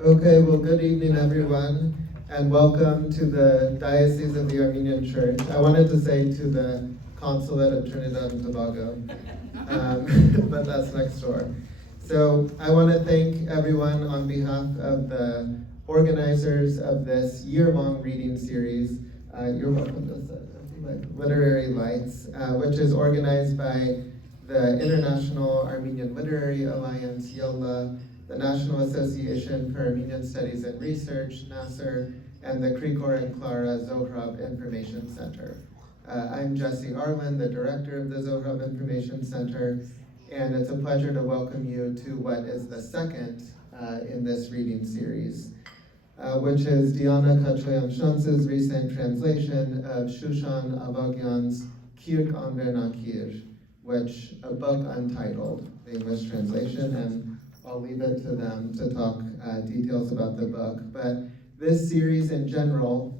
Okay, well, good evening, everyone, and welcome to the Diocese of the Armenian Church. I wanted to say to the Consulate of Trinidad and Tobago, but that's next door. So I want to thank everyone on behalf of the organizers of this year-long reading series. You're welcome to Literary Lights, which is organized by the International Armenian Literary Alliance, IALA, the National Association for Armenian Studies and Research, NAASR, and the Krikor and Clara Zohrab Information Center. I'm Jesse Arlen, the director of the Zohrab Information Center, and it's a pleasure to welcome you to what is the second in this reading series, which is Deanna Cachoian-Schanz's recent translation of Shushan Avagyan's Kurghinian, which a book Untitled, the English translation, and I'll leave it to them to talk details about the book. But this series in general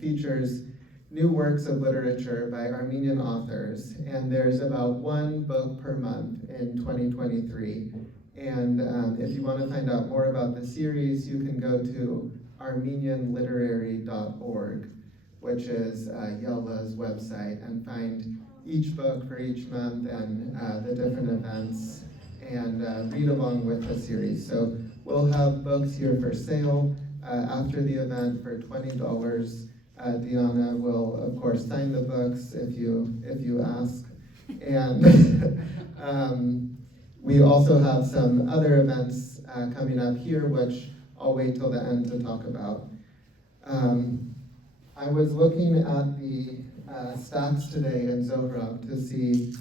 features new works of literature by Armenian authors, and there's about one book per month in 2023. And if you want to find out more about the series, you can go to armenianliterary.org, which is IALA's website, and find each book for each month and the different events, and read along with the series. So we'll have books here for sale after the event for $20. Deanna will, of course, sign the books if you ask. And we also have some other events coming up here, which I'll wait till the end to talk about. I was looking at the stats today in Zohrab to see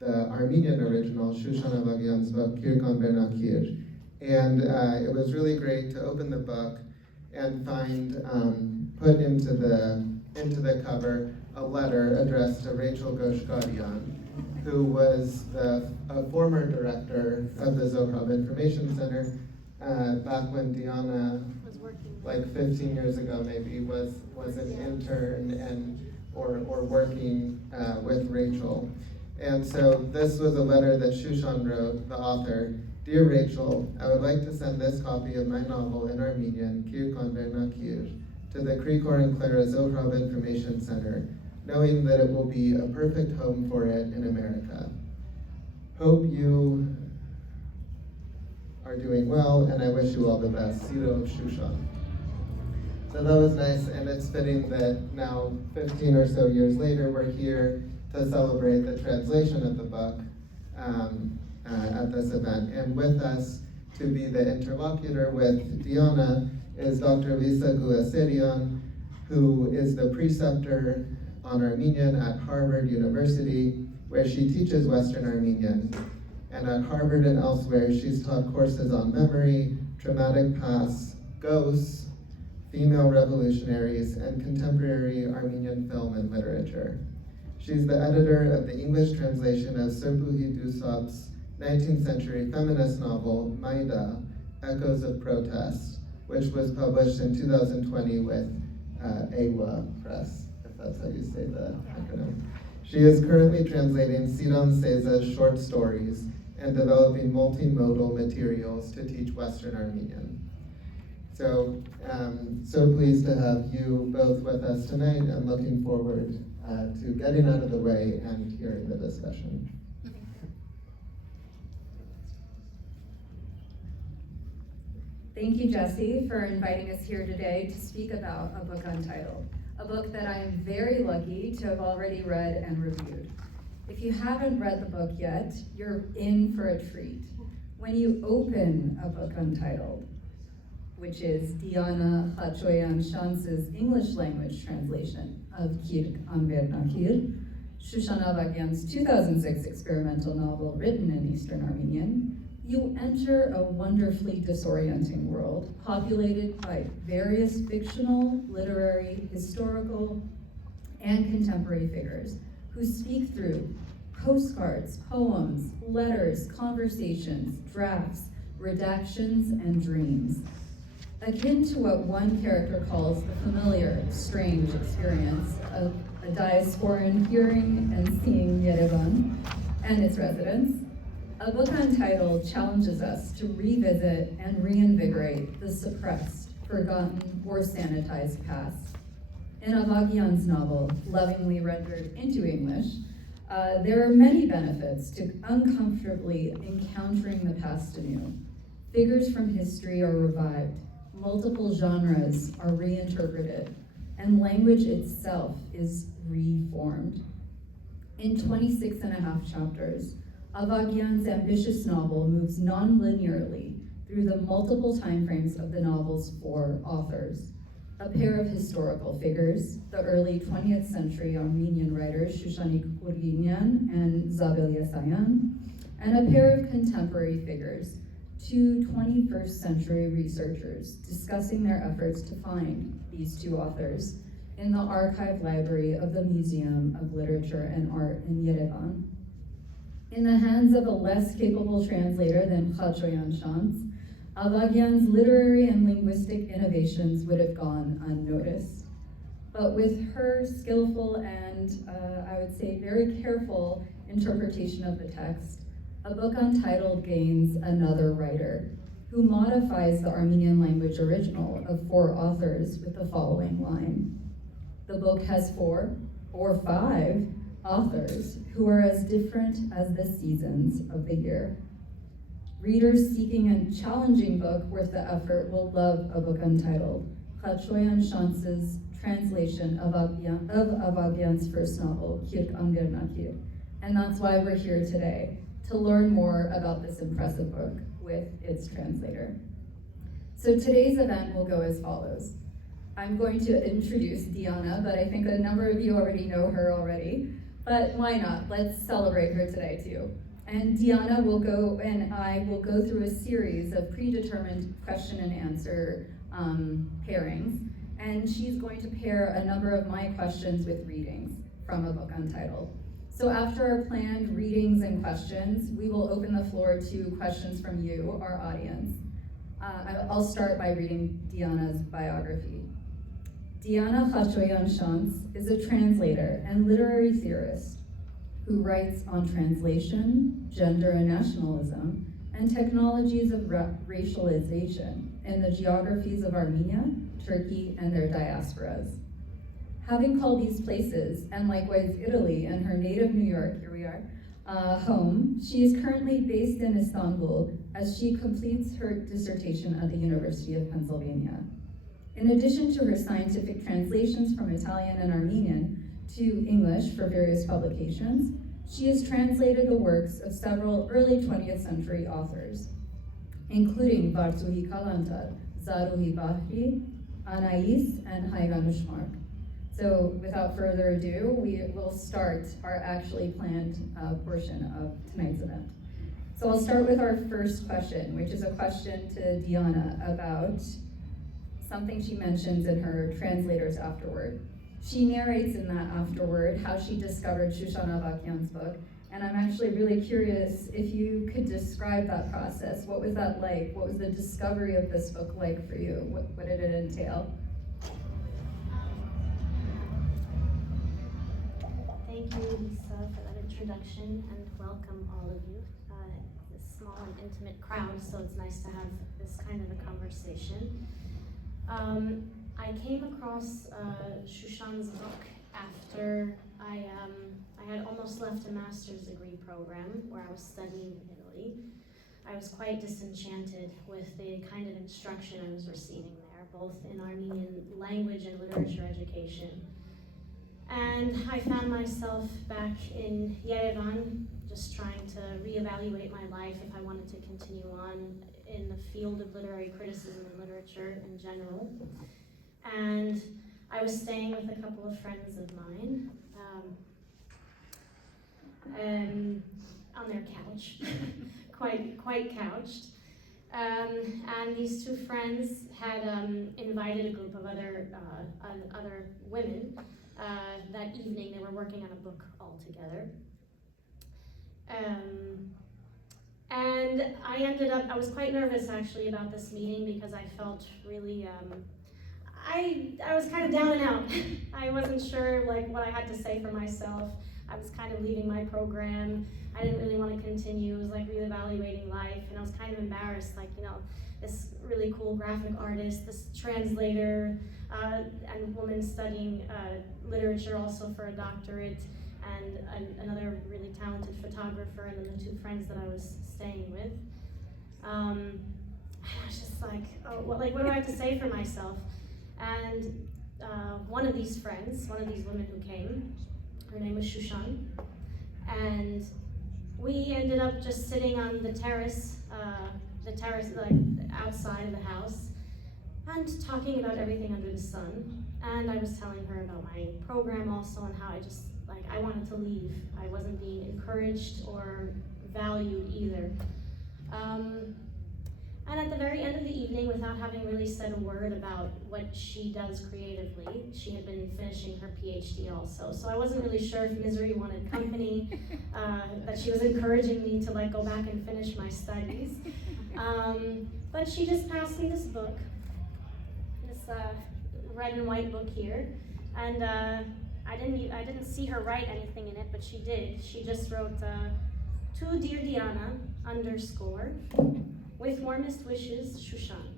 the Armenian original, Shushan Avagyan's book, Kurghinian, and it was really great to open the book and find put into the cover a letter addressed to Rachel Gulesserian, who was a former director of the Zohrab Information Center back when Deanna, like 15 years ago maybe, was an intern or working with Rachel. And so this was a letter that Shushan wrote, the author. Dear Rachel, I would like to send this copy of my novel in Armenian, Kurghinian, to the Krikor and Clara Zohrab Information Center, knowing that it will be a perfect home for it in America. Hope you are doing well, and I wish you all the best. Siro Shushan. So that was nice, and it's fitting that now, 15 or so years later, we're here to celebrate the translation of the book at this event. And with us to be the interlocutor with Deanna is Dr. Lisa Gulesserian, who is the preceptor on Armenian at Harvard University, where she teaches Western Armenian. And at Harvard and elsewhere, she's taught courses on memory, traumatic past, ghosts, female revolutionaries, and contemporary Armenian film and literature. She's the editor of the English translation of Serpuhi Dusat's 19th century feminist novel, Maida, Echoes of Protest, which was published in 2020 with IALA Press, if that's how you say the acronym. She is currently translating Siran Seza's short stories and developing multimodal materials to teach Western Armenian. So pleased to have you both with us tonight, and looking forward to getting out of the way and hearing the discussion. Thank you, Jesse, for inviting us here today to speak about a book Untitled, a book that I am very lucky to have already read and reviewed. If you haven't read the book yet, you're in for a treat. When you open a book Untitled, which is Deanna Cachoian-Schanz's English language translation of Kurghinian, Shushan Avagyan's 2006 experimental novel written in Eastern Armenian, you enter a wonderfully disorienting world populated by various fictional, literary, historical, and contemporary figures who speak through postcards, poems, letters, conversations, drafts, redactions, and dreams. Akin to what one character calls the familiar, strange experience of a diasporan hearing and seeing Yerevan and its residents, A book untitled challenges us to revisit and reinvigorate the suppressed, forgotten, or sanitized past. In Avagyan's novel, lovingly rendered into English, there are many benefits to uncomfortably encountering the past anew. Figures from history are revived, multiple genres are reinterpreted, and language itself is reformed. In 26 and a half chapters, Avagyan's ambitious novel moves non-linearly through the multiple timeframes of the novel's four authors. A pair of historical figures, the early 20th century Armenian writers Shushanik Kurghinian and Zabel Yesayan, and a pair of contemporary figures, two 21st century researchers discussing their efforts to find these two authors in the archive library of the Museum of Literature and Art in Yerevan. In the hands of a less capable translator than Cachoian-Schanz, Avagyan's literary and linguistic innovations would have gone unnoticed. But with her skillful and, I would say, very careful interpretation of the text, a book untitled gains another writer who modifies the Armenian language original of four authors with the following line. The book has four or five authors who are as different as the seasons of the year. Readers seeking a challenging book worth the effort will love a book untitled, Cachoian-Schanz's translation of Avagyan's first novel, Kirk-Amgernakir. And that's why we're here today, to learn more about this impressive book with its translator. So today's event will go as follows. I'm going to introduce Deanna, but I think a number of you already know her already. But why not? Let's celebrate her today too. And Deanna will go, and I will go through a series of predetermined question and answer pairings. And she's going to pair a number of my questions with readings from a book untitled. So after our planned readings and questions, we will open the floor to questions from you, our audience. I'll start by reading Deanna's biography. Deanna Cachoian-Schanz is a translator and literary theorist who writes on translation, gender and nationalism, and technologies of racialization in the geographies of Armenia, Turkey, and their diasporas. Having called these places, and likewise Italy and her native New York, here we are, home, she is currently based in Istanbul as she completes her dissertation at the University of Pennsylvania. In addition to her scientific translations from Italian and Armenian to English for various publications, she has translated the works of several early 20th century authors, including Bartuhi Kalantar, Zaruhi Bahri, Anais, and Hayganushmark. So without further ado, we will start our actually planned portion of tonight's event. So I'll start with our first question, which is a question to Deanna about something she mentions in her Translators Afterword. She narrates in that afterword how she discovered Shushan Avagyan's book, and I'm actually really curious if you could describe that process. What was that like? What was the discovery of this book like for you? What did it entail? Thank you, Lisa, for that introduction, and welcome all of you. It's a small and intimate crowd, so it's nice to have this kind of a conversation. I came across Shushan's book after I had almost left a master's degree program where I was studying in Italy. I was quite disenchanted with the kind of instruction I was receiving there, both in Armenian language and literature education. And I found myself back in Yerevan, just trying to reevaluate my life if I wanted to continue on in the field of literary criticism and literature in general. And I was staying with a couple of friends of mine on their couch, quite couched. And these two friends had invited a group of other women. That evening they were working on a book all together. And I was quite nervous actually about this meeting because I felt really, I was kind of down and out. I wasn't sure like what I had to say for myself. I was kind of leaving my program. I didn't really want to continue. It was like reevaluating life, and I was kind of embarrassed, like, this really cool graphic artist, this translator, and woman studying literature also for a doctorate, and another really talented photographer, and then the two friends that I was staying with. And I was just like, oh, what do I have to say for myself? And one of these friends, one of these women who came, her name was Shushan, and we ended up just sitting on the terrace like outside of the house, and talking about everything under the sun. And I was telling her about my program also, and how I wanted to leave. I wasn't being encouraged or valued either. And at the very end of the evening, without having really said a word about what she does creatively, she had been finishing her PhD also. So I wasn't really sure if misery wanted company, that she was encouraging me to go back and finish my studies. But she just passed me this book, this red and white book here. And I didn't see her write anything in it, but she did. She just wrote, to Dear Deanna, _ with warmest wishes, Shushan.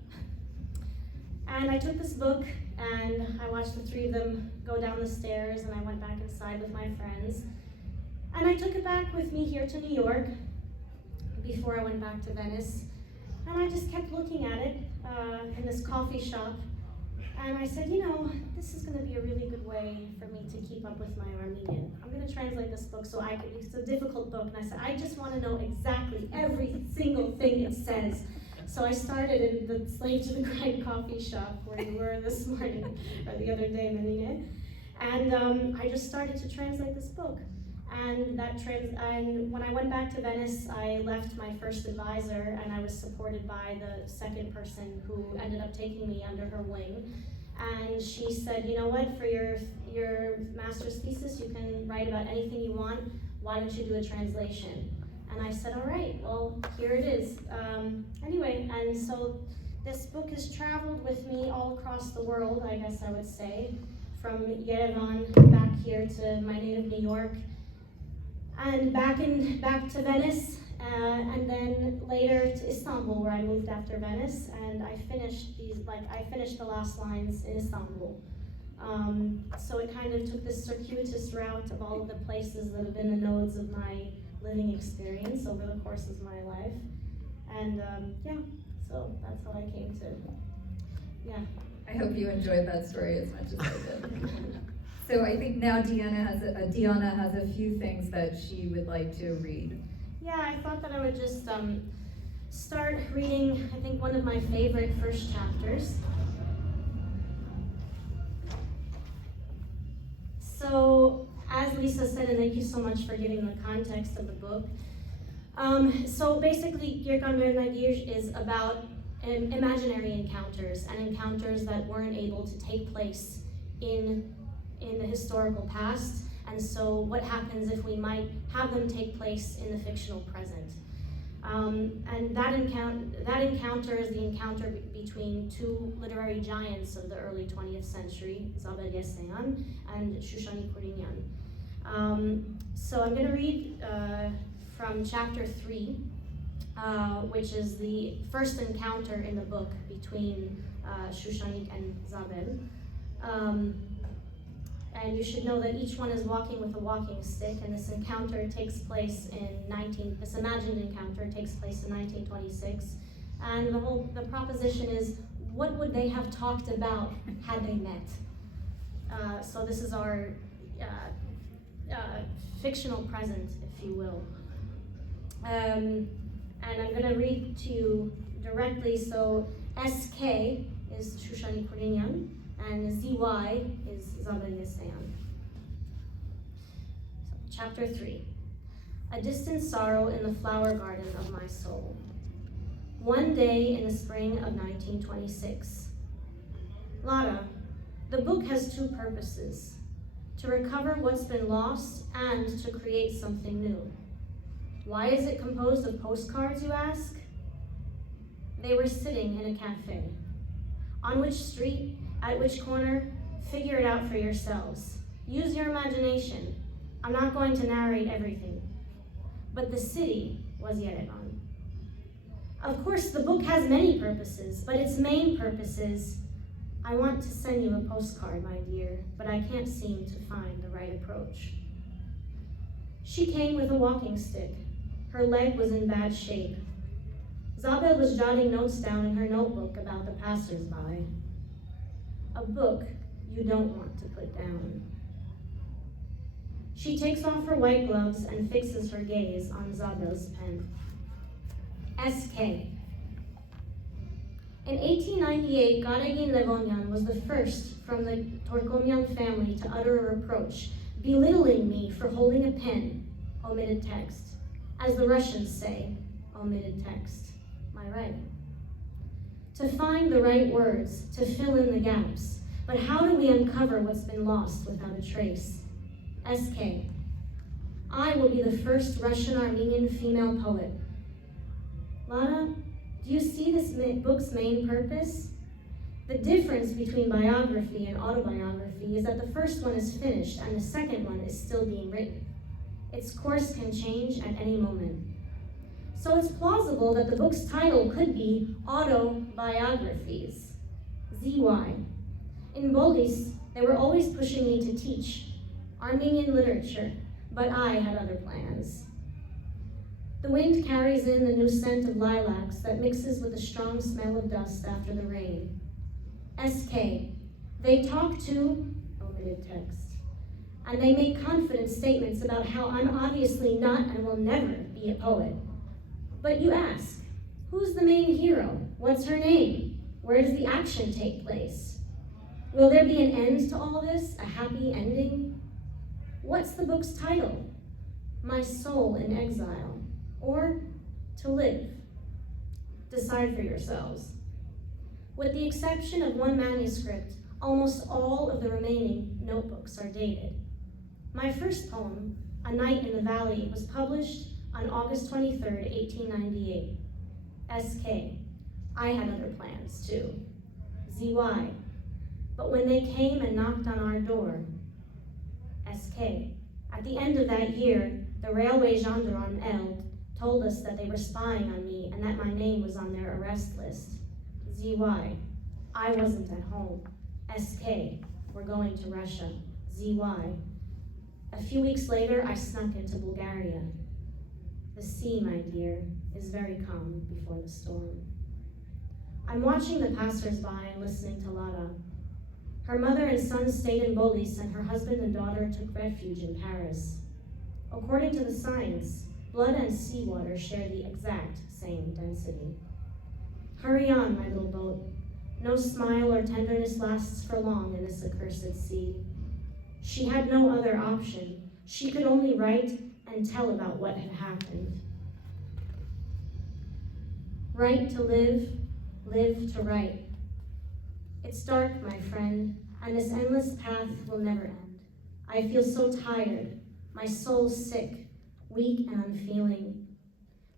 And I took this book, and I watched the three of them go down the stairs, and I went back inside with my friends. And I took it back with me here to New York before I went back to Venice. And I just kept looking at it in this coffee shop. And I said, this is going to be a really good way for me to keep up with my Armenian. I'm going to translate this book it's a difficult book. And I said, I just want to know exactly every single thing it says. So I started in the Slave to the Grind coffee shop where you were this morning, or the other day, Menine. And I just started to translate this book. And and when I went back to Venice, I left my first advisor, and I was supported by the second person who ended up taking me under her wing. And she said, what, for your master's thesis, you can write about anything you want. Why don't you do a translation? And I said, all right, well, here it is. Anyway, and so this book has traveled with me all across the world, I guess I would say, from Yerevan back here to my native New York, and back to Venice, and then later to Istanbul, where I moved after Venice, and I finished the last lines in Istanbul. So it kind of took this circuitous route of all of the places that have been the nodes of my living experience over the course of my life. And so that's how I came to, I hope you enjoyed that story as much as I did. So I think now Deanna has a few things that she would like to read. Yeah, I thought that I would just start reading, I think, one of my favorite first chapters. So, as Lisa said, and thank you so much for giving the context of the book. So basically, Kirkan Bernagir is about imaginary encounters, and encounters that weren't able to take place in the historical past, and so what happens if we might have them take place in the fictional present. And that encounter is the encounter between two literary giants of the early 20th century, Zabel Yesayan and Shushan Kurghinian. So I'm going to read from chapter 3, which is the first encounter in the book between Shushanik and Zabel. And you should know that each one is walking with a walking stick, and this encounter takes place this imagined encounter takes place in 1926. And the proposition is, what would they have talked about had they met? So this is our fictional present, if you will. And I'm going to read to you directly. So SK is Shushan Kurghinian, and ZY is Zabel Yesayan. So, chapter 3. A distant sorrow in the flower garden of my soul. One day in the spring of 1926. Lara, the book has two purposes: to recover what's been lost and to create something new. Why is it composed of postcards, you ask? They were sitting in a cafe. On which street? At which corner? Figure it out for yourselves. Use your imagination. I'm not going to narrate everything, but the city was Yerevan. Of course, the book has many purposes, but its main purpose is, I want to send you a postcard, my dear, but I can't seem to find the right approach. She came with a walking stick. Her leg was in bad shape. Zabel was jotting notes down in her notebook about the passers-by. A book you don't want to put down. She takes off her white gloves and fixes her gaze on Zabel's pen. SK. In 1898, Kurghinian Levonyan was the first from the Torkomian family to utter a reproach, belittling me for holding a pen, omitted text. As the Russians say, omitted text. Am I right? To find the right words, to fill in the gaps. But how do we uncover what's been lost without a trace? SK. I will be the first Russian Armenian female poet. Clara, do you see this book's main purpose? The difference between biography and autobiography is that the first one is finished and the second one is still being written. Its course can change at any moment. So it's plausible that the book's title could be Autobiographies. ZY. In Boldis, they were always pushing me to teach Armenian literature, but I had other plans. The wind carries in the new scent of lilacs that mixes with the strong smell of dust after the rain. SK. They talk to, omitted text, and they make confident statements about how I'm obviously not and will never be a poet. But you ask, who's the main hero? What's her name? Where does the action take place? Will there be an end to all this, a happy ending? What's the book's title? My Soul in Exile, or To Live? Decide for yourselves. With the exception of one manuscript, almost all of the remaining notebooks are dated. My first poem, A Night in the Valley, was published on August 23rd, 1898. SK. I had other plans too. ZY. But when they came and knocked on our door, SK. At the end of that year, the railway gendarme Eld told us that they were spying on me and that my name was on their arrest list. ZY. I wasn't at home. SK. We're going to Russia. ZY. A few weeks later, I snuck into Bulgaria. The sea, my dear, is very calm before the storm. I'm watching the passers-by and listening to Lara. Her mother and son stayed in Bolis, and her husband and daughter took refuge in Paris. According to the science, blood and seawater share the exact same density. Hurry on, my little boat. No smile or tenderness lasts for long in this accursed sea. She had no other option. She could only write and tell about what had happened. Write to live, live to write. It's dark, my friend, and this endless path will never end. I feel so tired, my soul's sick, weak and unfeeling.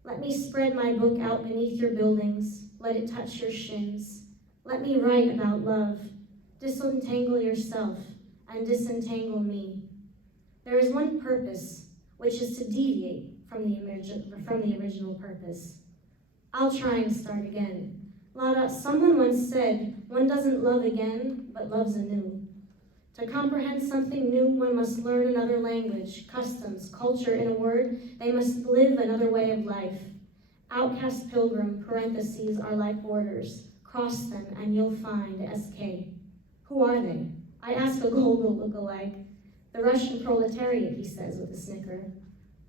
Let me spread my book out beneath your buildings, let it touch your shins. Let me write about love. Disentangle yourself and disentangle me. There is one purpose, which is to deviate from the original purpose. I'll try and start again. Lara, someone once said, one doesn't love again, but loves anew. To comprehend something new, one must learn another language, customs, culture. In a word, they must live another way of life. Outcast pilgrim, parentheses, are like borders. Cross them and you'll find SK. Who are they? I ask a Gogol look-alike. The Russian proletariat, he says with a snicker.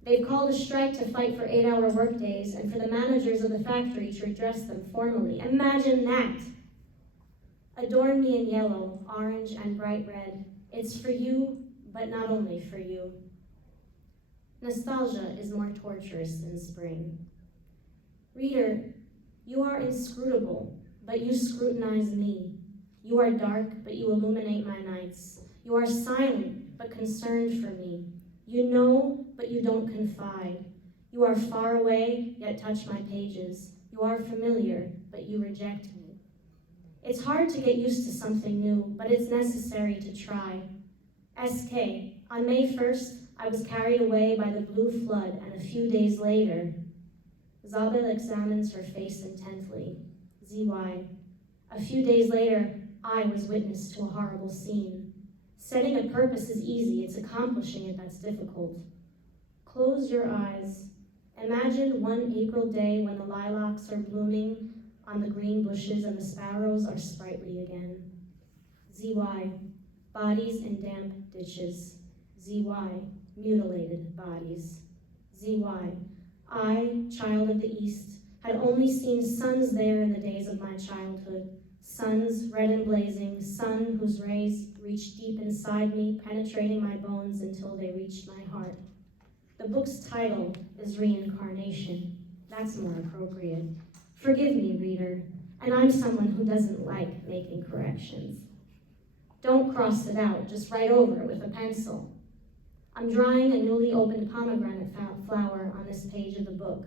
They've called a strike to fight for 8-hour workdays and for the managers of the factory to redress them formally. Imagine that! Adorn me in yellow, orange, and bright red. It's for you, but not only for you. Nostalgia is more torturous than spring. Reader, you are inscrutable, but you scrutinize me. You are dark, but you illuminate my nights. You are silent, but concerned for me. You know, but you don't confide. You are far away, yet touch my pages. You are familiar, but you reject me. It's hard to get used to something new, but it's necessary to try. SK, on May 1st, I was carried away by the blue flood, and a few days later, Zabel examines her face intently. ZY. A few days later, I was witness to a horrible scene. Setting a purpose is easy, it's accomplishing it that's difficult. Close your eyes. Imagine one April day when the lilacs are blooming on the green bushes and the sparrows are sprightly again. ZY. Bodies in damp ditches. ZY. Mutilated bodies. ZY. I, child of the East, had only seen suns there in the days of my childhood. Suns, red and blazing, sun whose rays reached deep inside me, penetrating my bones until they reached my heart. The book's title is Reincarnation. That's more appropriate. Forgive me, reader, and I'm someone who doesn't like making corrections. Don't cross it out, just write over it with a pencil. I'm drawing a newly opened pomegranate flower on this page of the book.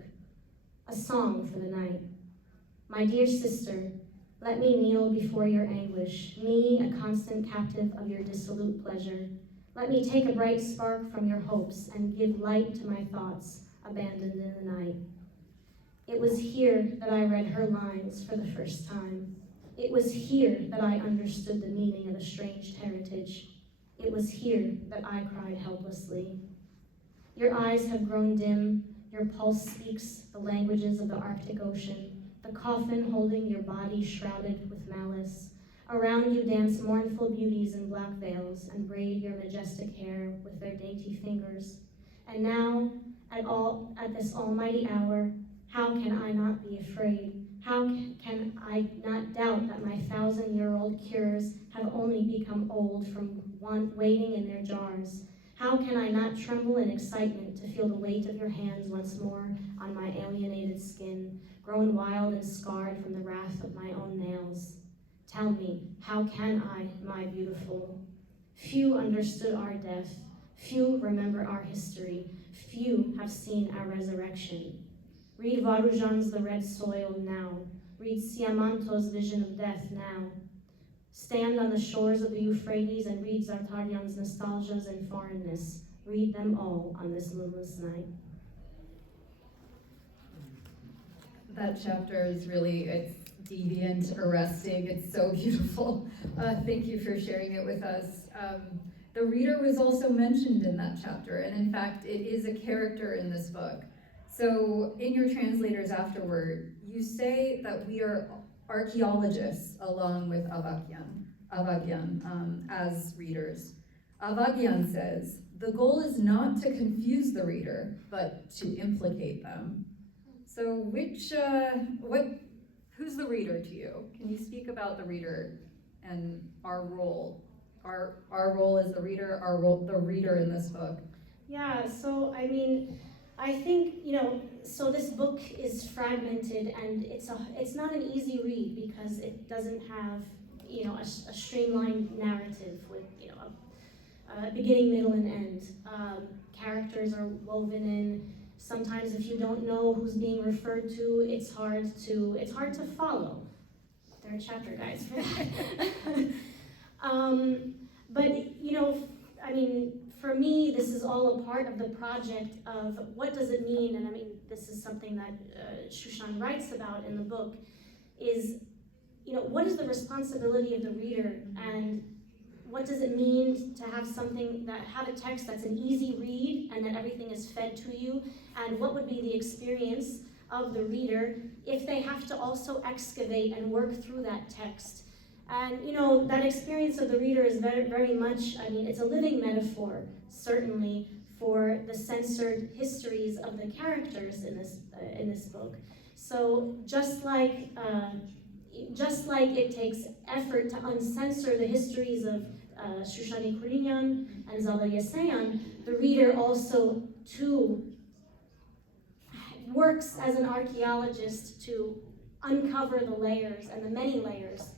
A song for the night. My dear sister, let me kneel before your anguish, me, a constant captive of your dissolute pleasure. Let me take a bright spark from your hopes and give light to my thoughts, abandoned in the night. It was here that I read her lines for the first time. It was here that I understood the meaning of estranged heritage. It was here that I cried helplessly. Your eyes have grown dim, your pulse speaks the languages of the Arctic Ocean, the coffin holding your body shrouded with malice. Around you dance mournful beauties in black veils and braid your majestic hair with their dainty fingers. And now, at this almighty hour, how can I not be afraid? How can I not doubt that my 1,000-year-old cures have only become old from waiting in their jars? How can I not tremble in excitement to feel the weight of your hands once more on my alienated skin, grown wild and scarred from the wrath of my own nails? Tell me, how can I, my beautiful? Few understood our death. Few remember our history. Few have seen our resurrection. Read Varujan's The Red Soil now. Read Siamanto's Vision of Death now. Stand on the shores of the Euphrates and read Zartarian's Nostalgias and Foreignness. Read them all on this moonless night. That chapter is really, it's deviant, arresting, it's so beautiful. Thank you for sharing it with us. The reader was also mentioned in that chapter, and in fact, it is a character in this book. So in your translators afterward, you say that we are archaeologists along with Avagyan as readers. Avagyan says, the goal is not to confuse the reader, but to implicate them. So who's the reader to you? Can you speak about the reader and our role? Our role as the reader, the reader in this book. Yeah, so I mean, I think, so this book is fragmented and it's not an easy read because it doesn't have, a streamlined narrative with, a beginning, middle, and end. Characters are woven in. Sometimes if you don't know who's being referred to, it's hard to follow. There are chapter guides for that. But, I mean, for me, this is all a part of the project of what does it mean, and I mean, this is something that Shushan writes about in the book, is, what is the responsibility of the reader, and what does it mean to have have a text that's an easy read and that everything is fed to you, and what would be the experience of the reader if they have to also excavate and work through that text. And that experience of the reader is very, very much, I mean, it's a living metaphor, certainly, for the censored histories of the characters in this book. So just like it takes effort to uncensor the histories of Shushan Kurghinian and Zabel Yesayan, the reader also too works as an archaeologist to uncover the layers and the many layers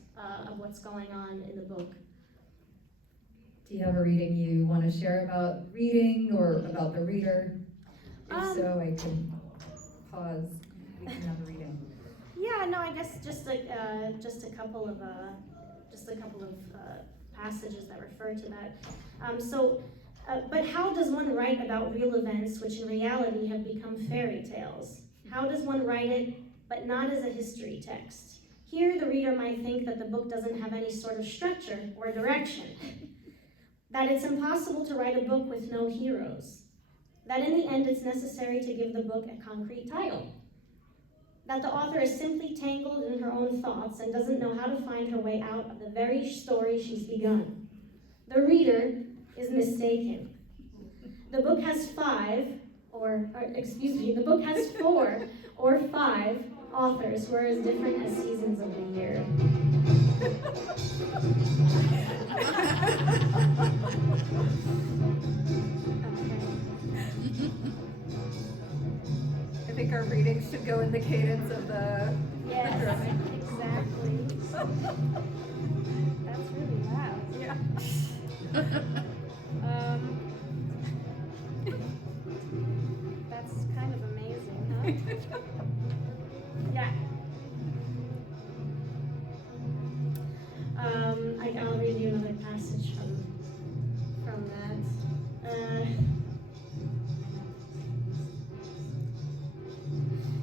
of what's going on in the book. Do you have a reading you want to share about reading or about the reader? If so, I can pause. We can have a reading. Yeah, no, I guess just a couple of passages that refer to that. So But how does one write about real events which in reality have become fairy tales? How does one write it, but not as a history text? Here, the reader might think that the book doesn't have any sort of structure or direction, that it's impossible to write a book with no heroes, that in the end it's necessary to give the book a concrete title, that the author is simply tangled in her own thoughts and doesn't know how to find her way out of the very story she's begun. The reader is mistaken. The book has the book has 4 or 5 authors who are as different as seasons of the year. I think our readings should go in the cadence of the Yes, exactly. That's really loud. Yeah. That's kind of amazing, huh? Yeah. I'll read you another passage from that.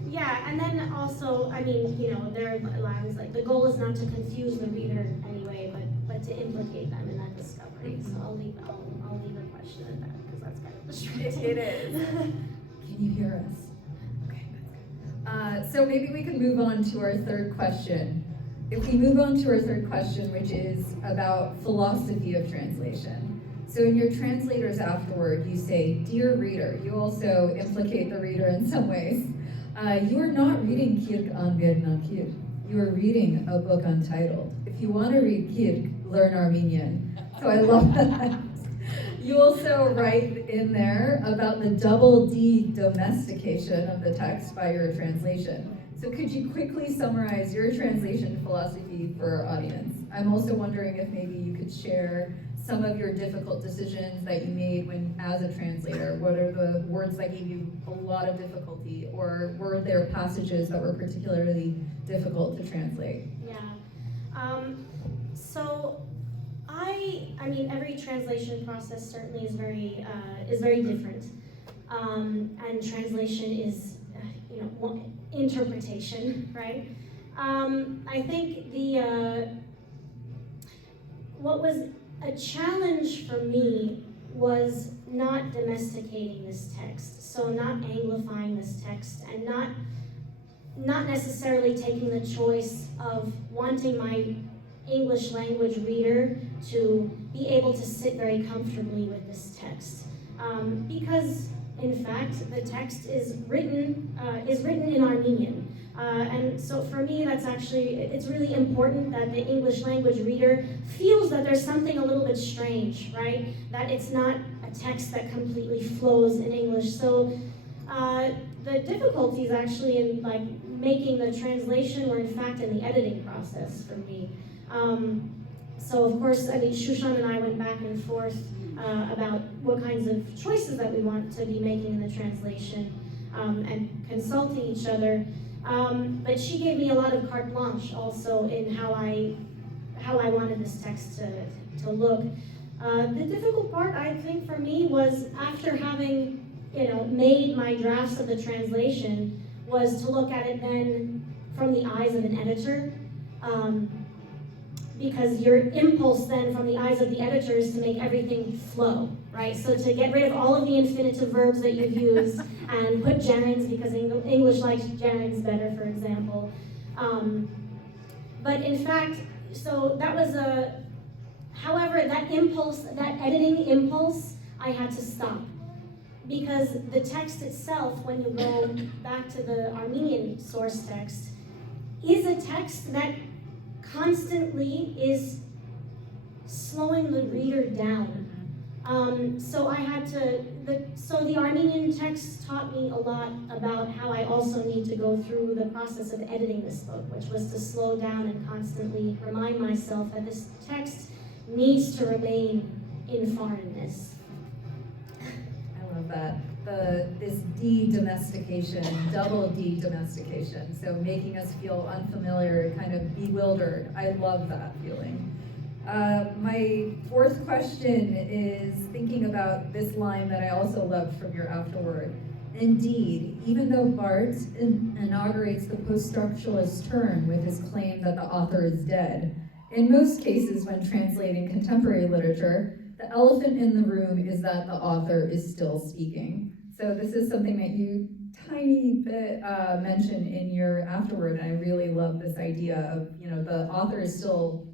Yeah, and then also, there are lines like, the goal is not to confuse the reader anyway, but to implicate them in that discovery. So I'll leave a question at that, because that's kind of distracting. It is. Can you hear us? Okay, that's good. So maybe we can move on to our third question. If we move on to our third question, which is about philosophy of translation. So in your translators afterward, you say, "Dear reader," you also implicate the reader in some ways. You are not reading Kirk an Bernakir. You are reading a book untitled. If you want to read Kirk, learn Armenian. So I love that. You also write in there about the double D domestication of the text by your translation. So could you quickly summarize your translation philosophy for our audience? I'm also wondering if maybe you could share some of your difficult decisions that you made as a translator. What are the words that gave you a lot of difficulty, or were there passages that were particularly difficult to translate? Yeah. So every translation process certainly is very different, and translation is interpretation, right? I think what was a challenge for me was not domesticating this text, so not anglifying this text, and not necessarily taking the choice of wanting my English language reader to be able to sit very comfortably with this text, because in fact the text is written in Armenian. And so for me, it's really important that the English language reader feels that there's something a little bit strange, right? That it's not a text that completely flows in English. So the difficulties actually in making the translation were in fact in the editing process for me. So of course, Shushan and I went back and forth about what kinds of choices that we want to be making in the translation, and consulting each other. But she gave me a lot of carte blanche also in how I wanted this text to look. The difficult part, I think, for me was after having made my drafts of the translation, was to look at it then from the eyes of an editor. Because your impulse then from the eyes of the editor is to make everything flow, right? So to get rid of all of the infinitive verbs that you've used and put gerunds, because English likes gerunds better, for example. But in fact, so that was however, that editing impulse, I had to stop. Because the text itself, when you go back to the Armenian source text, is a text that constantly is slowing the reader down. So the Armenian text taught me a lot about how I also need to go through the process of editing this book, which was to slow down and constantly remind myself that this text needs to remain in foreignness. I love that. This de-domestication, double de-domestication, so making us feel unfamiliar, kind of bewildered. I love that feeling. My fourth question is thinking about this line that I also loved from your afterword. Indeed, even though Barthes inaugurates the post-structuralist turn with his claim that the author is dead, in most cases when translating contemporary literature, the elephant in the room is that the author is still speaking. So this is something that you tiny bit mentioned in your afterword, and I really love this idea of, the author is still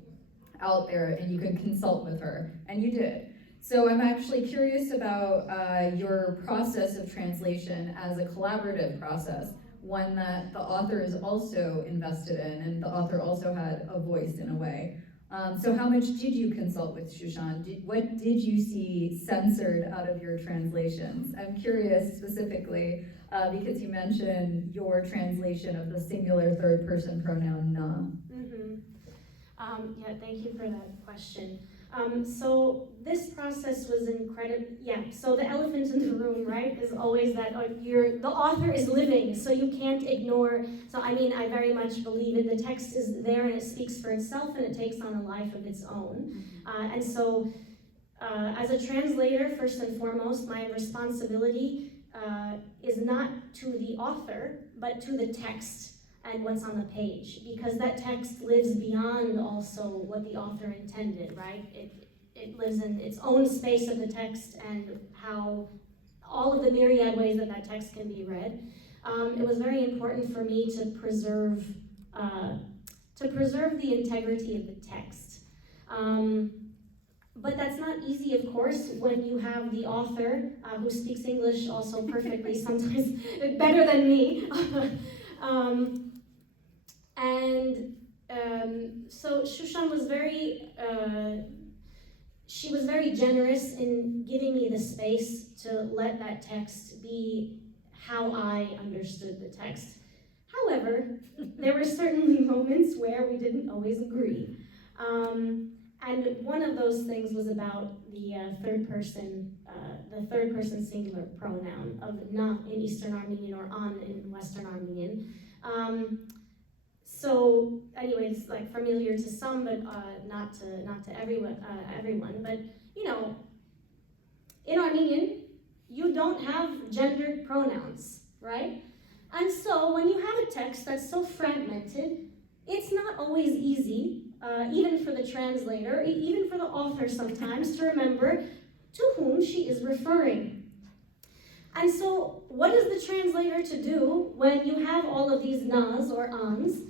out there and you can consult with her, and you did. So I'm actually curious about your process of translation as a collaborative process, one that the author is also invested in and the author also had a voice in a way. So how much did you consult with Shushan? What did you see censored out of your translations? I'm curious specifically because you mentioned your translation of the singular third person pronoun na. Yeah, thank you for that question. So this process was incredible. Yeah, so the elephant in the room, right, is always that the author is living, so you can't ignore. So I very much believe it. The text is there and it speaks for itself and it takes on a life of its own. And so as a translator, first and foremost, my responsibility is not to the author, but to the text and what's on the page, because that text lives beyond also what the author intended, right? It lives in its own space of the text and how all of the myriad ways that text can be read. It was very important for me to preserve the integrity of the text. But that's not easy, of course, when you have the author who speaks English also perfectly, sometimes better than me. So Shushan was she was very generous in giving me the space to let that text be how I understood the text. However, there were certainly moments where we didn't always agree. And one of those things was about the third person singular pronoun of na in Eastern Armenian or an in Western Armenian. So anyway, it's like familiar to some, but not to everyone. But in Armenian, you don't have gendered pronouns, right? And so when you have a text that's so fragmented, it's not always easy, even for the translator, even for the author sometimes, to remember to whom she is referring. And so what is the translator to do when you have all of these nas or ans,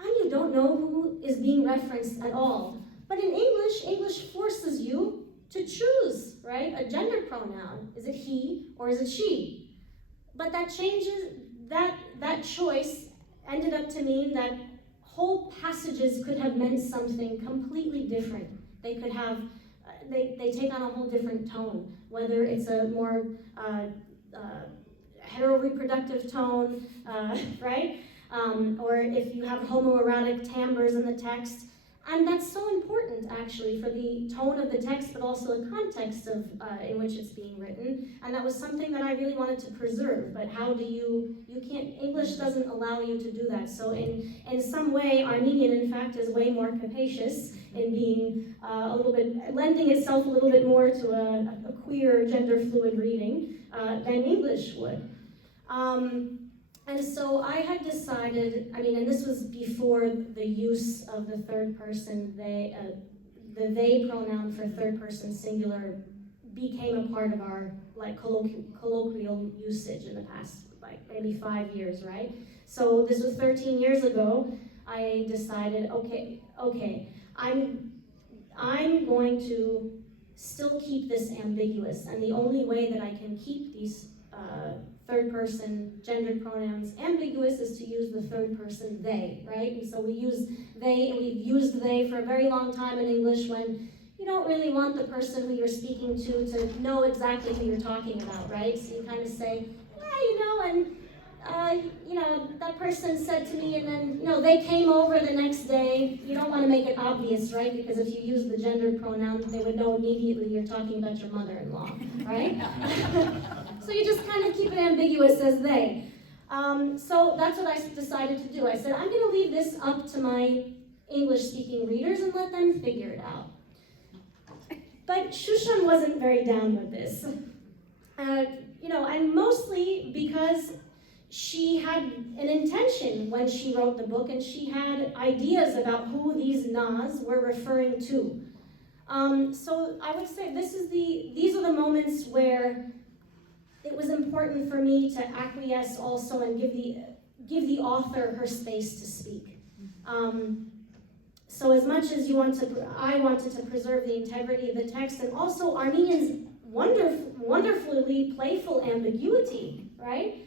and you don't know who is being referenced at all? But in English forces you to choose, right? A gender pronoun. Is it he or is it she? But that changes, that choice ended up to mean that whole passages could have meant something completely different. They could have, they take on a whole different tone, whether it's a more heteroreproductive tone, right? Or if you have homoerotic timbres in the text. And that's so important, actually, for the tone of the text, but also the context of in which it's being written. And that was something that I really wanted to preserve. But how do you can't, English doesn't allow you to do that. So in some way, Armenian, in fact, is way more capacious in being a little bit, lending itself a little bit more to a queer, gender-fluid reading than English would. And so I had decided, and this was before the use of the third person, the they pronoun for third person singular became a part of our colloquial usage in the past, maybe 5 years, right? So this was 13 years ago. I decided, okay, I'm going to still keep this ambiguous, and the only way that I can keep these third person gendered pronouns ambiguous is to use the third person they, right? And so we use they, and we've used they for a very long time in English when you don't really want the person who you're speaking to know exactly who you're talking about, right? So you kind of say, that person said to me, and then, they came over the next day. You don't want to make it obvious, right? Because if you use the gendered pronoun, they would know immediately you're talking about your mother-in-law, right? So you just kind of keep it ambiguous as they. So that's what I decided to do. I said, I'm going to leave this up to my English-speaking readers and let them figure it out. But Shushan wasn't very down with this. And mostly because she had an intention when she wrote the book, and she had ideas about who these Nas were referring to. So I would say these are the moments where it was important for me to acquiesce also and give the author her space to speak. So as much as I wanted to preserve the integrity of the text, and also Armenians' wonderfully playful ambiguity, right?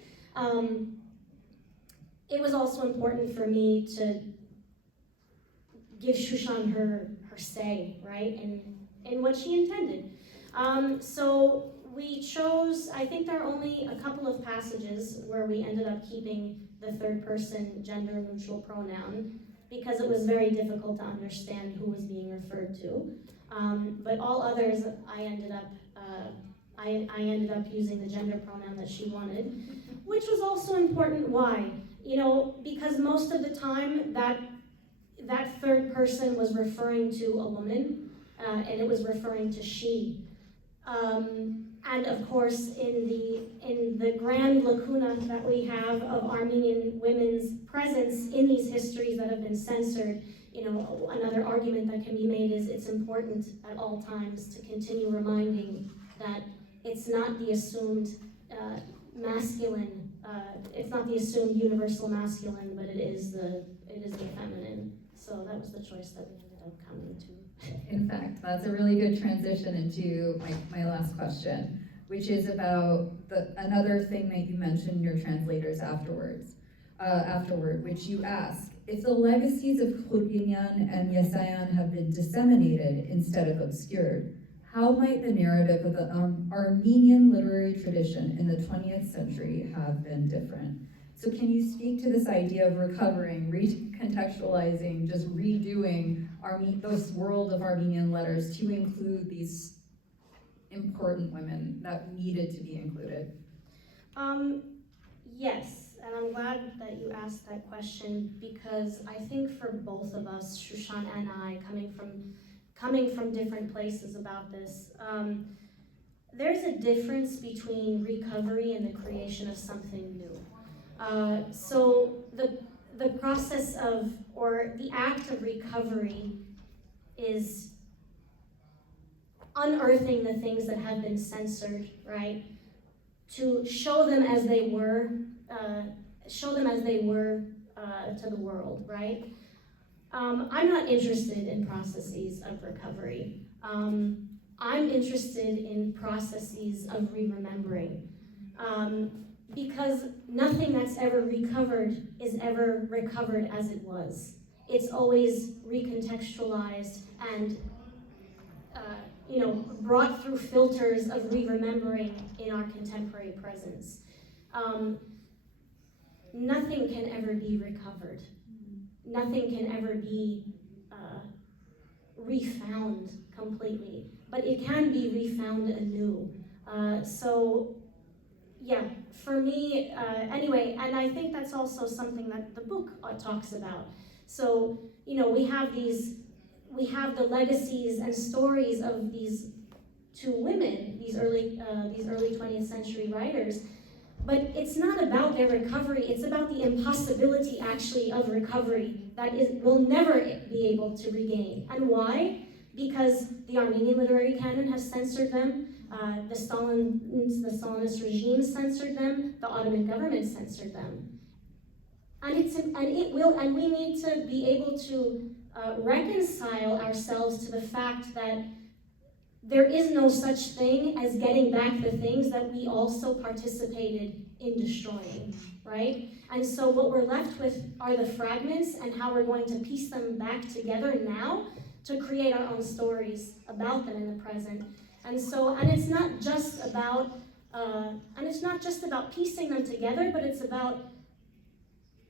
It was also important for me to give Shushan her say, right, and what she intended. So we chose, I think there are only a couple of passages where we ended up keeping the third person gender neutral pronoun, because it was very difficult to understand who was being referred to. But all others, I ended up using the gender pronoun that she wanted, which was also important. Why? Because most of the time that third person was referring to a woman, and it was referring to she. And of course, in the grand lacuna that we have of Armenian women's presence in these histories that have been censored, another argument that can be made is it's important at all times to continue reminding that it's not the assumed masculine, it's not the assumed universal masculine, but it is the feminine. So that was the choice that we ended up coming to. In fact, that's a really good transition into my last question, which is about another thing that you mentioned in your translators afterward, which you ask, if the legacies of Kurghinian and Yesayan have been disseminated instead of obscured, how might the narrative of the Armenian literary tradition in the 20th century have been different? So can you speak to this idea of recovering, recontextualizing, just redoing this world of Armenian letters to include these important women that needed to be included? Yes, and I'm glad that you asked that question, because I think for both of us, Shushan and I, coming from different places about this, there's a difference between recovery and the creation of something new. So the process of, or the act of recovery is unearthing the things that have been censored, right? To show them as they were to the world, right? I'm not interested in processes of recovery. I'm interested in processes of re-remembering. Because nothing that's ever recovered is ever recovered as it was. It's always recontextualized and brought through filters of re-remembering in our contemporary presence. Nothing can ever be recovered. Nothing can ever be refound completely, but it can be refound anew. Yeah, for me, anyway, and I think that's also something that the book talks about. So, we have the legacies and stories of these two women, these early 20th century writers, but it's not about their recovery, it's about the impossibility actually of recovery that will never be able to regain. And why? Because the Armenian literary canon has censored them, the Stalinist regime censored them, the Ottoman government censored them. And we need to be able to reconcile ourselves to the fact that there is no such thing as getting back the things that we also participated in destroying, right? And so what we're left with are the fragments and how we're going to piece them back together now to create our own stories about them in the present. And it's not just about piecing them together, but it's about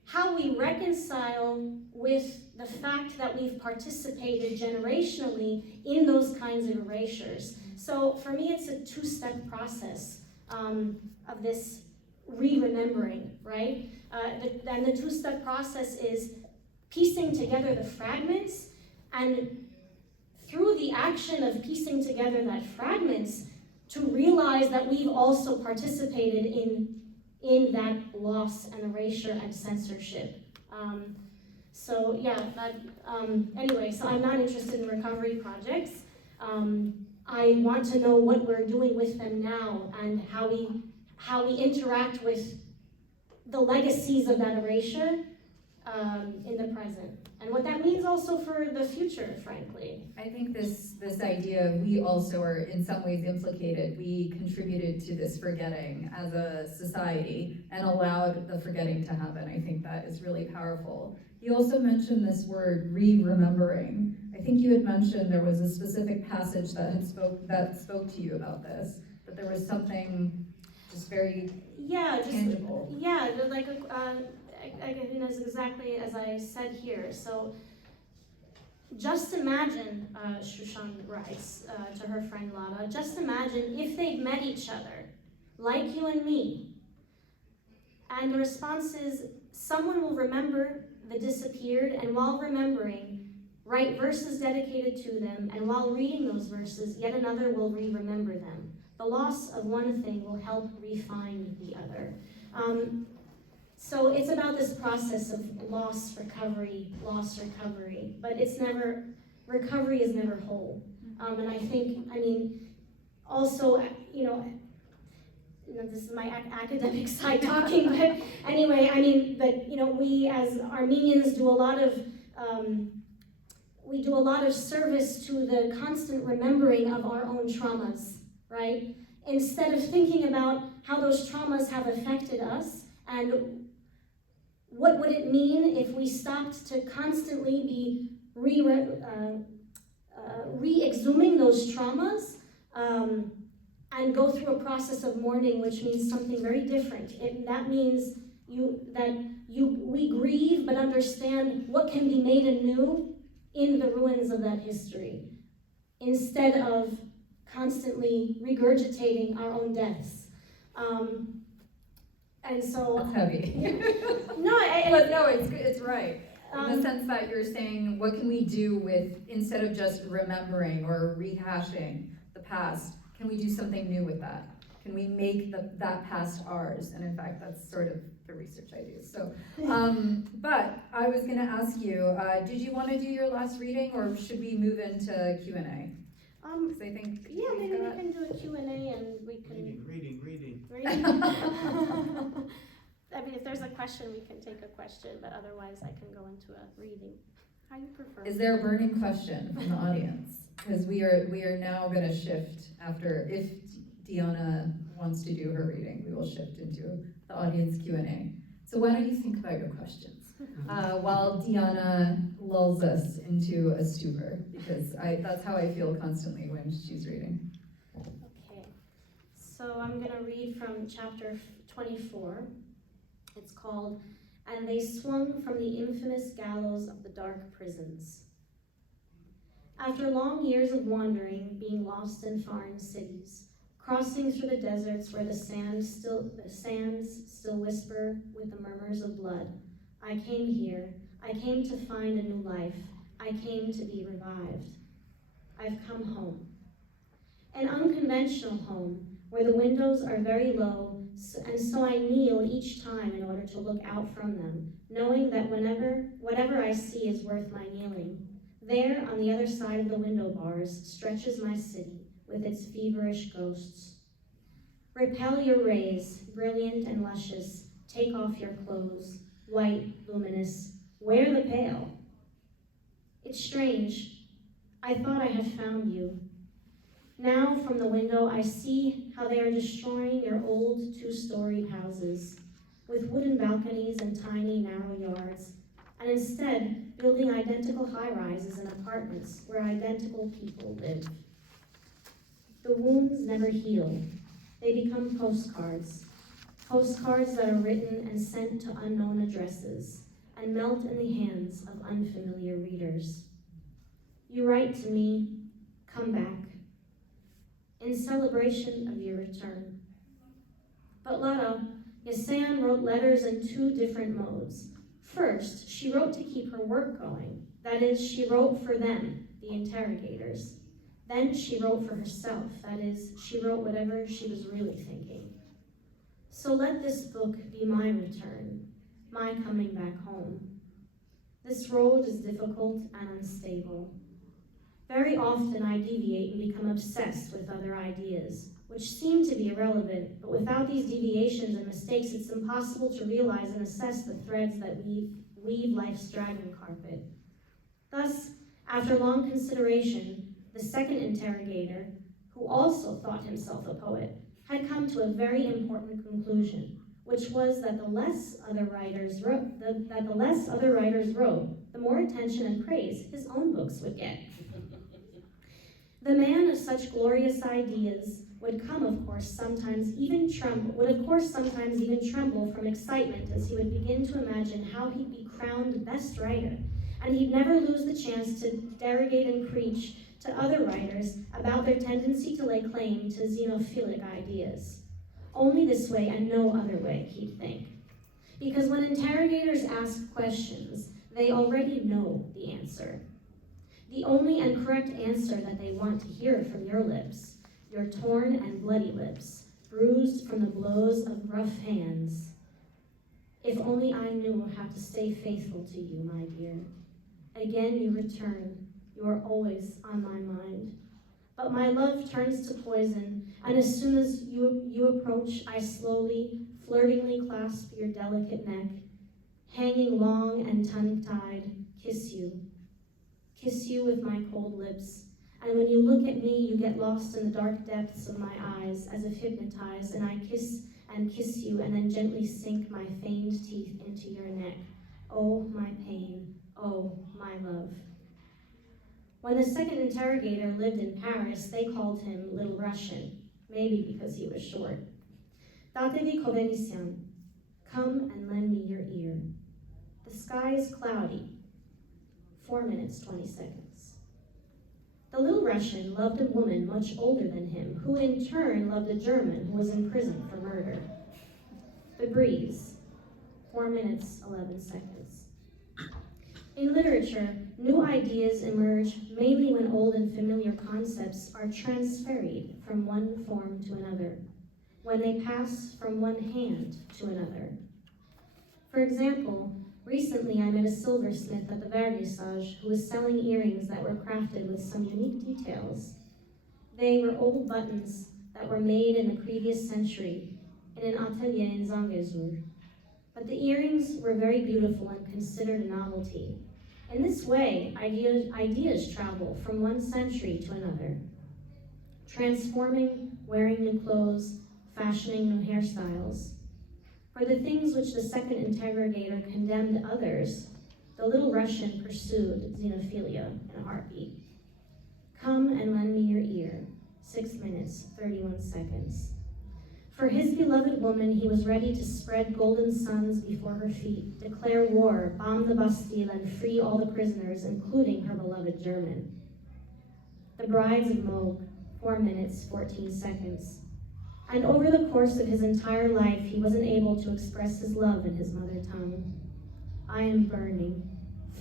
how we reconcile with the fact that we've participated generationally in those kinds of erasures. So for me, it's a two-step process of this re-remembering, right? And the two-step process is piecing together the fragments, and through the action of piecing together that fragments, to realize that we've also participated in that loss and erasure and censorship. Anyway, so I'm not interested in recovery projects. I want to know what we're doing with them now and how we interact with the legacies of that erasure in the present, and what that means also for the future, frankly. I think this idea, we also are in some ways implicated. We contributed to this forgetting as a society and allowed the forgetting to happen. I think that is really powerful. You also mentioned this word, re-remembering. I think you had mentioned there was a specific passage that spoke to you about this, that there was something just very tangible. Again, as exactly as I said here. So just imagine, Shushan writes to her friend Lada, just imagine if they'd met each other, like you and me, and the response is, someone will remember the disappeared, and while remembering, write verses dedicated to them, and while reading those verses, yet another will re-remember them. The loss of one thing will help refine the other. So it's about this process of loss, recovery, but recovery is never whole. And I think, also, this is my academic side talking, but anyway, we as Armenians do a lot of service to the constant remembering of our own traumas, right? Instead of thinking about how those traumas have affected us and what would it mean if we stopped to constantly be re-exhuming those traumas and go through a process of mourning, which means something very different. That means we grieve but understand what can be made anew in the ruins of that history, instead of constantly regurgitating our own deaths. And so That's heavy. It's right. In the sense that you're saying, what can we do with, instead of just remembering or rehashing the past, can we do something new with that? Can we make that past ours? And in fact, that's sort of the research I do. So, but I was gonna ask you, did you wanna do your last reading, or should we move into Q&A? Because I think maybe we can do a Q&A and we can... Reading. If there's a question, we can take a question, but otherwise I can go into a reading. How you prefer? Is there a burning question from the audience? Because we are now going to shift after, if Deanna wants to do her reading, we will shift into the audience Q&A. So why don't you think about your questions while Deanna lulls us into a stupor, because that's how I feel constantly when she's reading. Okay, so I'm going to read from chapter 24. It's called, "And They Swung from the Infamous Gallows of the Dark Prisons." After long years of wandering, being lost in foreign cities, crossing through the deserts where the sands still whisper with the murmurs of blood, I came here. I came to find a new life. I came to be revived. I've come home. An unconventional home where the windows are very low, and so I kneel each time in order to look out from them, knowing that whatever I see is worth my kneeling. There, on the other side of the window bars, stretches my city with its feverish ghosts. Repel your rays, brilliant and luscious. Take off your clothes, white, luminous. Wear the pale. It's strange. I thought I had found you. Now, from the window, I see how they are destroying your old two-storied houses with wooden balconies and tiny, narrow yards, and instead building identical high-rises and apartments where identical people live. The wounds never heal. They become postcards that are written and sent to unknown addresses and melt in the hands of unfamiliar readers. You write to me, come back, in celebration of your return. But Lara, Yesayan wrote letters in two different modes. First, she wrote to keep her work going. That is, she wrote for them, the interrogators. Then she wrote for herself. That is, she wrote whatever she was really thinking. So let this book be my return, my coming back home. This road is difficult and unstable. Very often I deviate and become obsessed with other ideas, which seem to be irrelevant, but without these deviations and mistakes, it's impossible to realize and assess the threads that weave life's dragon carpet. Thus, after long consideration, the second interrogator, who also thought himself a poet, had come to a very important conclusion, which was that the less other writers wrote, the more attention and praise his own books would get. The man of such glorious ideas would of course sometimes even tremble from excitement as he would begin to imagine how he'd be crowned best writer, and he'd never lose the chance to derogate and preach to other writers about their tendency to lay claim to xenophilic ideas. Only this way and no other way, he'd think. Because when interrogators ask questions, they already know the answer. The only and correct answer that they want to hear from your lips, your torn and bloody lips, bruised from the blows of rough hands. If only I knew how to stay faithful to you, my dear. Again you return, you are always on my mind. But my love turns to poison, and as soon as you approach, I slowly, flirtingly clasp your delicate neck, hanging long and tongue-tied, kiss you with my cold lips. And when you look at me, you get lost in the dark depths of my eyes, as if hypnotized, and I kiss you, and then gently sink my feigned teeth into your neck. Oh, my pain, oh, my love. When the second interrogator lived in Paris, they called him Little Russian, maybe because he was short. Yesayan, come and lend me your ear. The sky is cloudy. 4 minutes, 20 seconds. The Little Russian loved a woman much older than him, who in turn loved a German who was in prison for murder. The breeze. 4 minutes, 11 seconds. In literature, new ideas emerge mainly when old and familiar concepts are transferred from one form to another, when they pass from one hand to another. For example, recently I met a silversmith at the vernissage who was selling earrings that were crafted with some unique details. They were old buttons that were made in the previous century in an atelier in Zangezur. But the earrings were very beautiful and considered a novelty. In this way, ideas travel from one century to another, transforming, wearing new clothes, fashioning new hairstyles. For the things which the second interrogator condemned others, the Little Russian pursued xenophilia in a heartbeat. Come and lend me your ear. 6 minutes, 31 seconds. For his beloved woman, he was ready to spread golden suns before her feet, declare war, bomb the Bastille, and free all the prisoners, including her beloved German. The Brides of Moog, 4 minutes, 14 seconds. And over the course of his entire life, he wasn't able to express his love in his mother tongue. I am burning,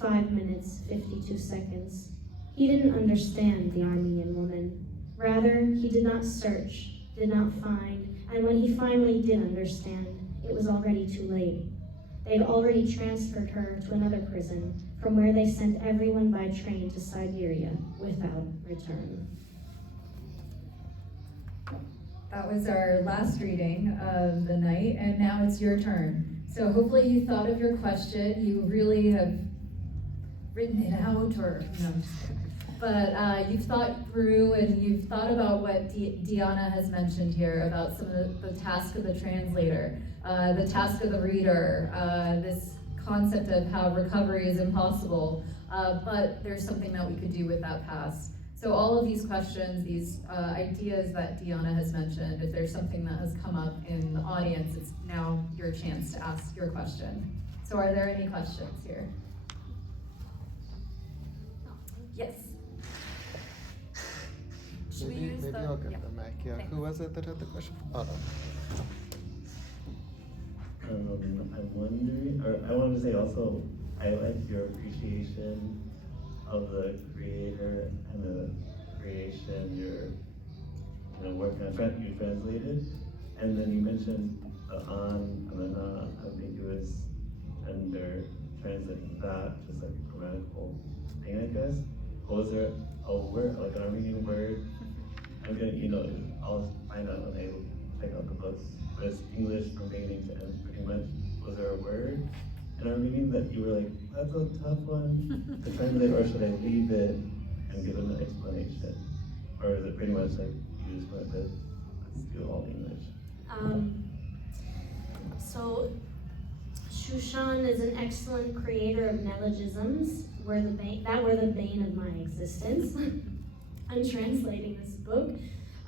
5 minutes, 52 seconds. He didn't understand the Armenian woman. Rather, he did not search, did not find, and when he finally did understand, it was already too late. They had already transferred her to another prison, from where they sent everyone by train to Siberia without return. That was our last reading of the night, and now it's your turn. So hopefully you thought of your question. You really have written it out, or no, I'm just kidding. But you've thought through and you've thought about what Deanna has mentioned here about some of the task of the translator, the task of the reader, this concept of how recovery is impossible, but there's something that we could do with that past. So all of these questions, these ideas that Deanna has mentioned, if there's something that has come up in the audience, it's now your chance to ask your question. So are there any questions here? Yes. Should we use maybe the, I'll get yeah. the mic, yeah. Thanks. Who was it that had the question? Oh, no. I'm wondering, or I wanted to say also, I like your appreciation of the creator and the creation you're working on, you translated. And then you mentioned the on and the not ambiguous, and they're translating that, just like a grammatical thing, I guess. Was there a word, like an Armenian word? I'm gonna, I'll find out when I check out the book. But it's English from beginning to end, pretty much. Was there a word in Armenian that you were like, that's a tough one to translate, or should I leave it and give them an explanation? Or is it pretty much like you just went with, let's do all English? So Shushan is an excellent creator of neologisms, that were the bane of my existence. I'm translating this book.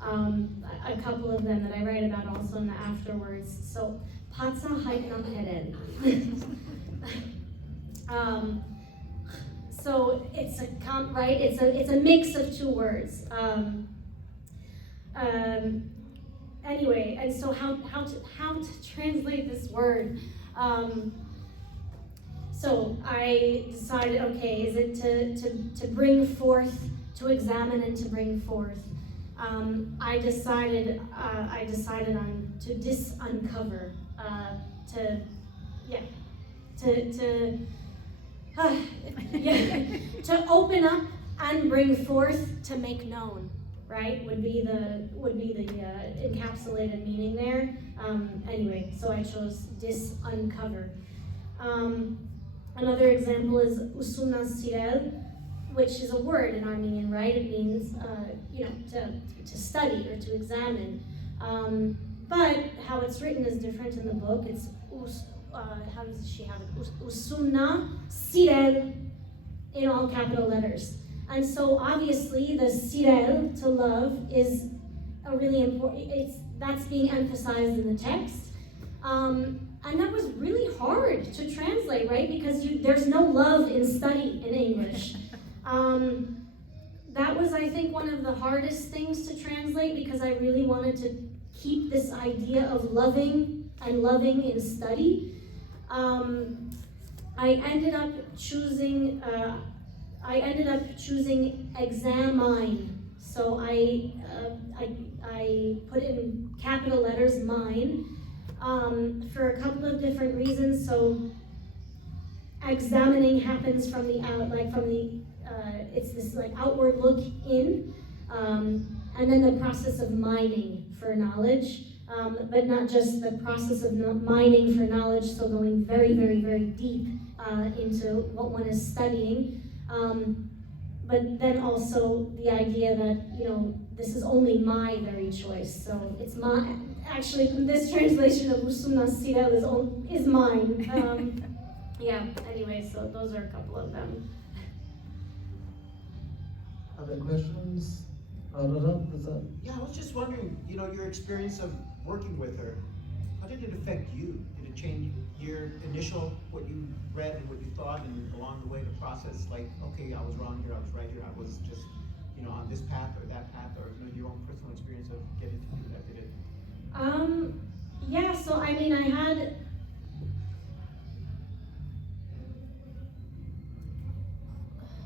A couple of them that I write about also in the afterwards. So Patsa Haiknam Heden. So it's it's a mix of two words. Anyway, and so how to translate this word? So I decided, okay, is it to bring forth, to examine and to bring forth? I decided on to uncover, to open up and bring forth, to make known, right? Would be the encapsulated meaning there. Anyway, so I chose uncover. Another example is usuna sirel, which is a word in Armenian, right? It means to study or to examine. But how it's written is different in the book. It's how does she have it? Usuna sirel in all capital letters. And so obviously the sirel, to love, is a really important, that's being emphasized in the text. And that was really hard to translate, right? Because there's no love in study in English. That was, I think, one of the hardest things to translate, because I really wanted to keep this idea of loving and loving in study. I ended up choosing examine. So I put from capital letters, mine, for a couple of different reasons. So examining happens from the out, it's this outward look in, and then the process of mining for knowledge, but not just the process of mining for knowledge, so going very, very, very deep into what one is studying, but then also the idea that, this is only my very choice, so it's my, actually this translation of Usumna Sirel is mine. Yeah, anyway, so those are a couple of them. Other questions? Yeah, I was just wondering, your experience of working with her, how did it affect you? Did it change your initial, what you read and what you thought, and along the way the process, okay, I was wrong here, I was right here, I was just, on this path or that path, or your own personal experience of getting to do that, did it? Yeah, so I mean, I had,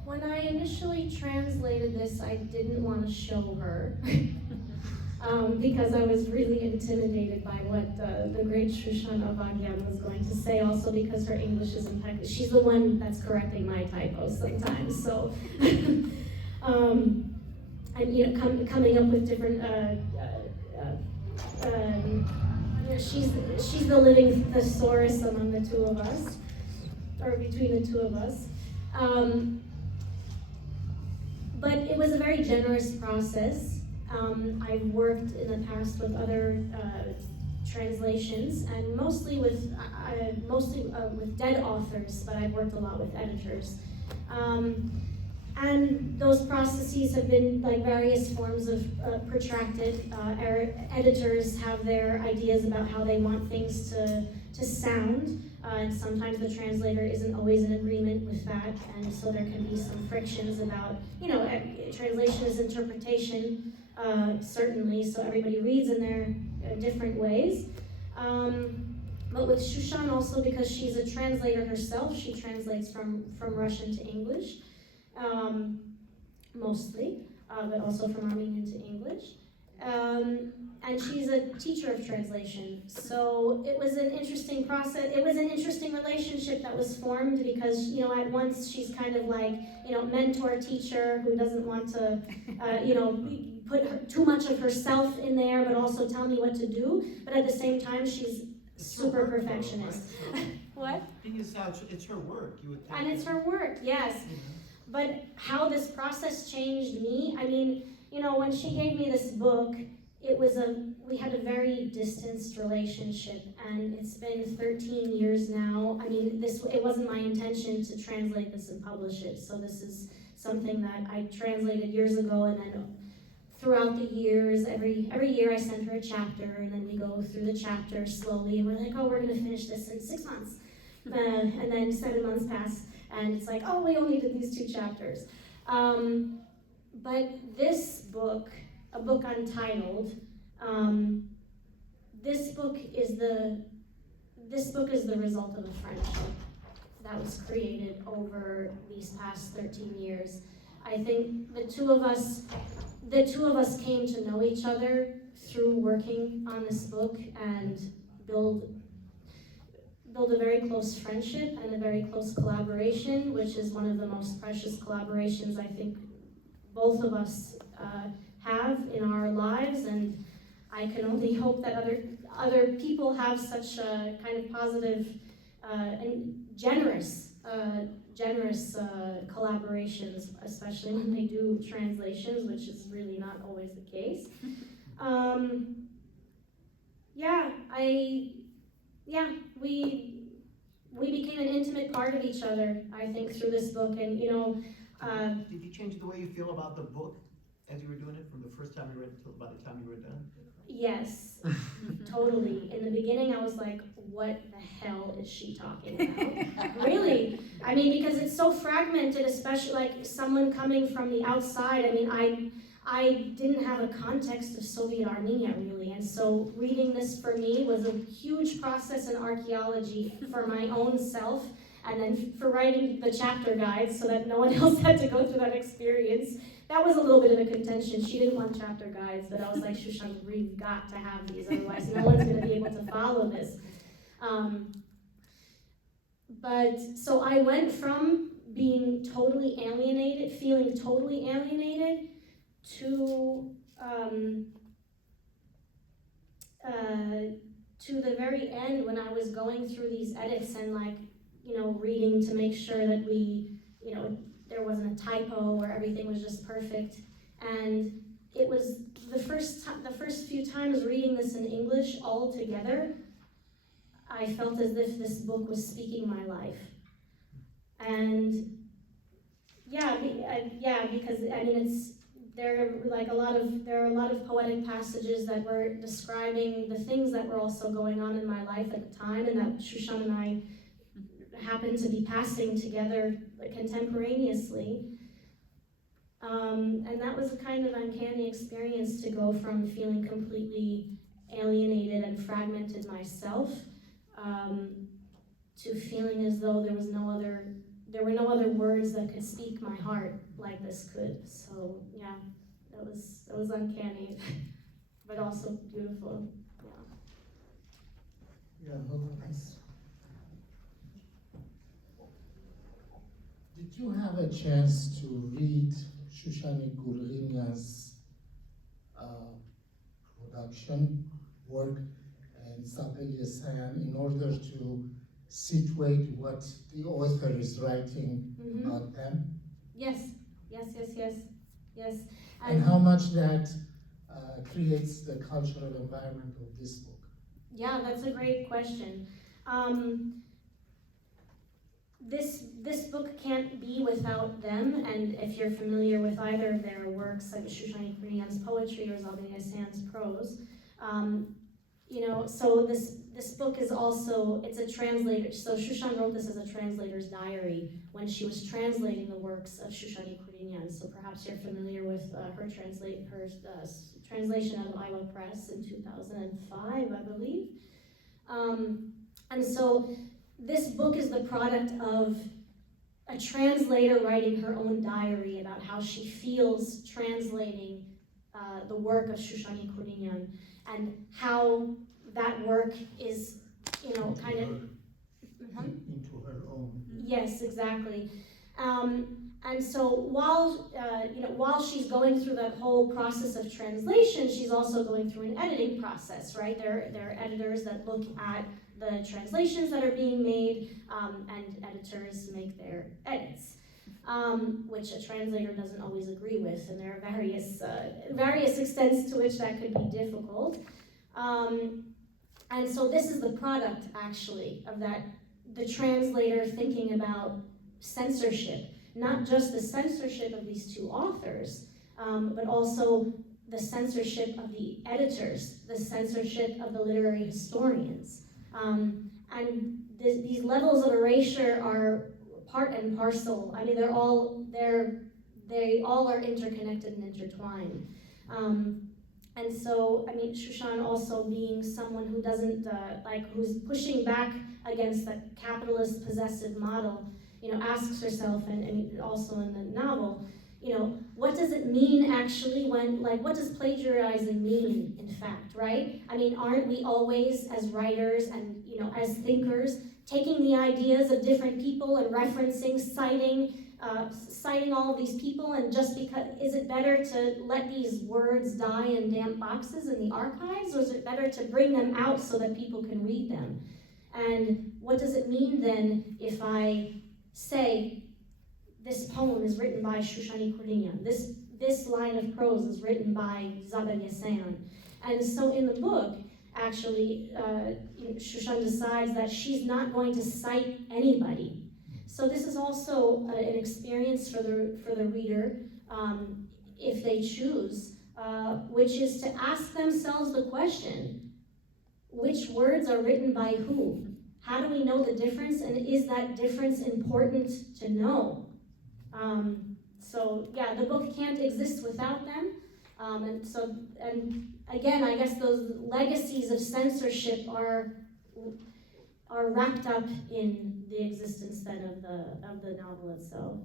when I initially translated this, I didn't want to show her because I was really intimidated by what the great Shushan Avagyan was going to say, also because her English is impeccable. She's the one that's correcting my typos sometimes, so. And coming up with different, she's the living thesaurus among the two of us, or between the two of us. But it was a very generous process. I've worked in the past with other translations, and mostly with dead authors, but I've worked a lot with editors. And those processes have been various forms of protracted. Editors have their ideas about how they want things to sound, and sometimes the translator isn't always in agreement with that, and so there can be some frictions about, translation is interpretation, certainly, so everybody reads in their different ways. But with Shushan also, because she's a translator herself, she translates from Russian to English, mostly, but also from Armenian to English. And she's a teacher of translation. So it was an interesting process. It was an interesting relationship that was formed because, you know, at once she's kind of like, you know, mentor teacher who doesn't want to, you know, put too much of herself in there, but also tell me what to do. But at the same time, she's super perfectionist. What? The thing is, it's her work. You would think. And it's her work, yes. But how this process changed me, I mean, you know, when she gave me this book, we had a very distanced relationship, and it's been 13 years now. I mean, it wasn't my intention to translate this and publish it, so this is something that I translated years ago, and then throughout the years, every year I send her a chapter, and then we go through the chapter slowly, and we're like, oh, we're gonna finish this in 6 months. And then 7 months pass, and it's like, oh, we only did these 2 chapters. But this book, a book Untitled, this book is the result of a friendship that was created over these past 13 years. I think the two of us came to know each other through working on this book and build a very close friendship and a very close collaboration, which is one of the most precious collaborations I think both of us have in our lives, and I can only hope that other people have such kind of positive and generous collaborations, especially when they do translations, which is really not always the case. We became an intimate part of each other, I think, through this book, and you know. Did you change the way you feel about the book as you were doing it, from the first time you read it till by the time you were done? Yes, totally. In the beginning, I was like, what the hell is she talking about? Really? I mean, because it's so fragmented, especially like someone coming from the outside. I mean, I didn't have a context of Soviet Armenia, really. And so reading this for me was a huge process in archaeology for my own self, and then for writing the chapter guides so that no one else had to go through that experience. That was a little bit of a contention. She didn't want chapter guides, but I was like, Shushan, we've got to have these, otherwise no one's going to be able to follow this. But so I went from being totally alienated, feeling totally alienated, to the very end when I was going through these edits and like, you know, reading to make sure that there wasn't a typo or everything was just perfect. And it was the first few times reading this in English all together, I felt as if this book was speaking my life. And because I mean there are a lot of poetic passages that were describing the things that were also going on in my life at the time, and that Shushan and I happened to be passing together contemporaneously. And that was a kind of uncanny experience to go from feeling completely alienated and fragmented myself to feeling as though there were no other words that could speak my heart like this could. So yeah, that was uncanny, but also beautiful. Yeah, nice. Did you have a chance to read Shushanik Kurghinian's production work and Zabel Yesayan in order to situate what the author is writing about them? Yes. And how much that creates the cultural environment of this book? Yeah, that's a great question. This book can't be without them, and if you're familiar with either of their works, like Shushan Avagyan's poetry or Zabel Yesayan's prose, so this book is also, it's a translator. So Shushan wrote this as a translator's diary when she was translating the works of Shushan Avagyan. So perhaps you're familiar with her translation of IALA Press in 2005, I believe. And so this book is the product of a translator writing her own diary about how she feels translating the work of Shushan Kurghinian, and how that work is, kind of into her own. Yes, exactly. And so while she's going through that whole process of translation, she's also going through an editing process, right? There are editors that look at the translations that are being made, and editors make their edits, which a translator doesn't always agree with, and there are various extents to which that could be difficult. And so this is the product, actually, of that, the translator thinking about censorship, not just the censorship of these two authors, but also the censorship of the editors, the censorship of the literary historians. And these levels of erasure are part and parcel. I mean, they all are interconnected and intertwined. And so, I mean, Shushan also being someone who doesn't, who's pushing back against the capitalist possessive model, asks herself, and also in the novel, what does it mean actually when, what does plagiarizing mean, in fact, right? I mean, aren't we always, as writers and, as thinkers, taking the ideas of different people and referencing, citing all of these people, and just because, is it better to let these words die in damp boxes in the archives, or is it better to bring them out so that people can read them? And what does it mean then if I say, this poem is written by Shushan Kurghinian, this line of prose is written by Zabel Yesayan? And so in the book, actually, Shushan decides that she's not going to cite anybody. So this is also an experience for the reader, if they choose, which is to ask themselves the question, which words are written by who? How do we know the difference, and is that difference important to know? So yeah, the book can't exist without them. And again, I guess those legacies of censorship are wrapped up in the existence then of the novel itself.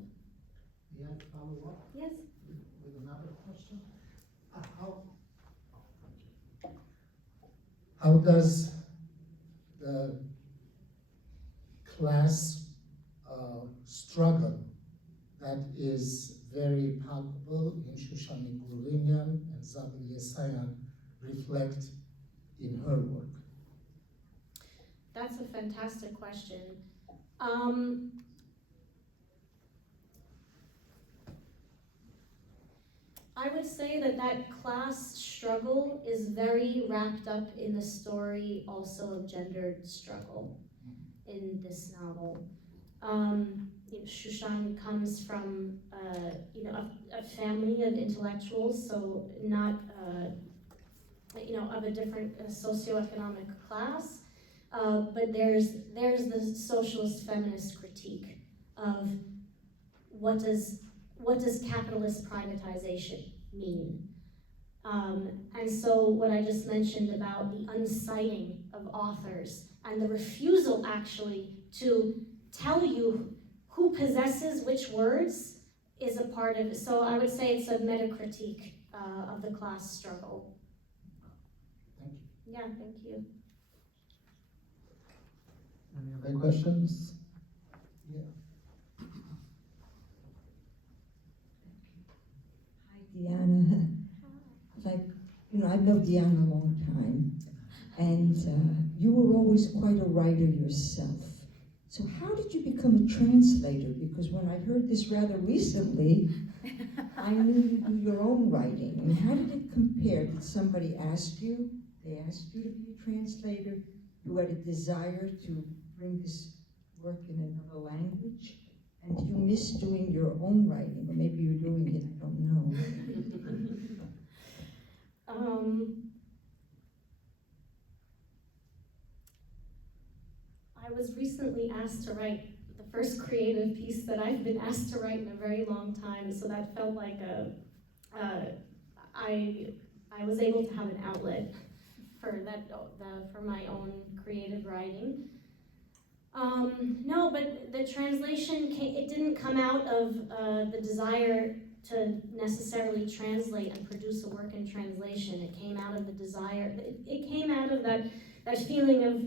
May I follow up? Yes. With another question? How does the class struggle that is very palpable in Shushan Kurghinian and Zabel Yesayan reflect in her work? That's a fantastic question. I would say that class struggle is very wrapped up in the story also of gendered struggle in this novel. Shushan comes from a family of intellectuals, so not of a different socioeconomic class, but there's the socialist feminist critique of what does capitalist privatization mean? And so what I just mentioned about the unciting of authors and the refusal actually to tell you who possesses which words is a part of it. So I would say it's a meta-critique of the class struggle. Thank you. Yeah, thank you. Any other questions? Yeah. Hi, Deanna. I've known Deanna a long time, and you were always quite a writer yourself. So how did you become a translator? Because when I heard this rather recently, I knew you do your own writing. And how did it compare? Did somebody ask you? They asked you to be a translator? You had a desire to bring this work in another language? And do you miss doing your own writing? Or maybe you're doing it, I don't know. I was recently asked to write the first creative piece that I've been asked to write in a very long time, so that felt like I was able to have an outlet for my own creative writing. No, but the translation, it didn't come out of the desire to necessarily translate and produce a work in translation. It came out of the desire, it came out of that feeling of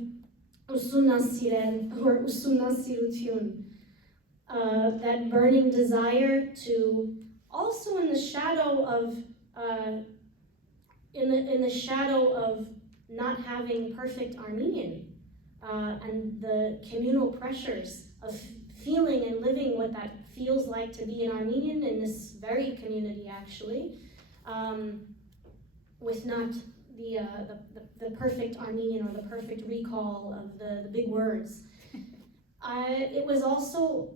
usunasiren or usunasirutun, that burning desire to, also in the shadow of, in the shadow of not having perfect Armenian, and the communal pressures of feeling and living what that feels like to be an Armenian in this very community, actually, with not the perfect Armenian or the perfect recall of the big words. It was also